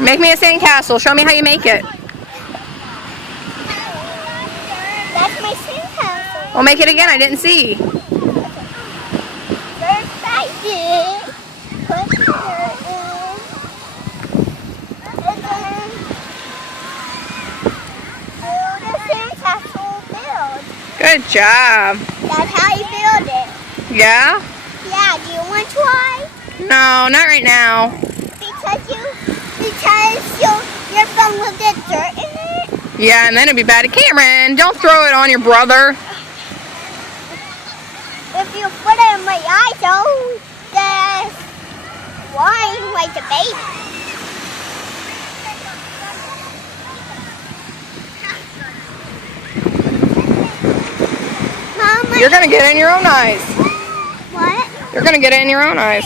Make me a sandcastle. Show me how you make it. That's my sandcastle. Well, make it again. I didn't see. First I did put her in, and then build a sandcastle build. Good job. That's how you build it. Yeah? Yeah, do you want to try? No, not right now. Because your phone will get dirt in it? Yeah, and then it'd be bad. Cameron, don't throw it on your brother. If you put it in my eye, though, the wine like a baby. Mama, You're going to get it in your own eyes. what? You're going to get it in your own eyes.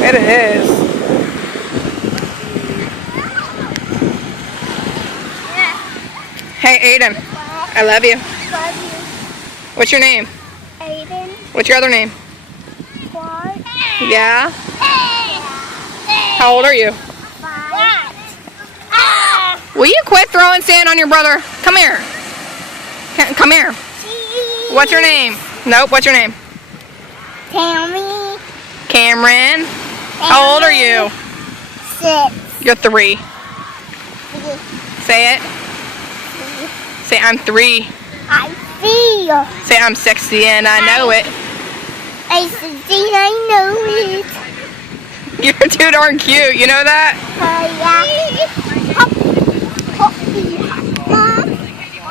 It is. Hey, Aiden. I love you. Love you. What's your name? Aiden. What's your other name? What? Yeah? How old are you? 5. Will you quit throwing sand on your brother? Come here. Come here. What's your name? Nope, what's your name? Tammy. Cameron. How old are you? 6. You're 3. Say it. Say I'm 3. I feel. Say I'm 60 and I know it. I see, I know it. You're too darn cute. You know that? Yeah. Mom,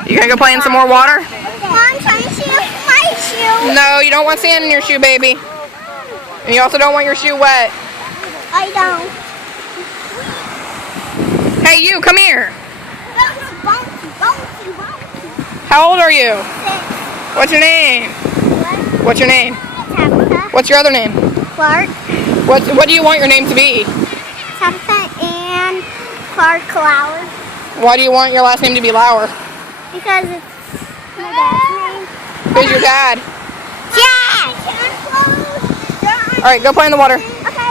You gonna go play in some more water? I'm trying to see my shoe. No, you don't want sand in your shoe, baby. And you also don't want your shoe wet. I don't. Hey, you, come here. Bouncy. How old are you? 6. What's your name? What? What's your name? Tabitha. What's your other name? Clark. What do you want your name to be? Tabitha and Clark Lauer. Why do you want your last name to be Lauer? Because it's my dad's name. Who's your dad? Yeah. All right, go play in the water. Okay.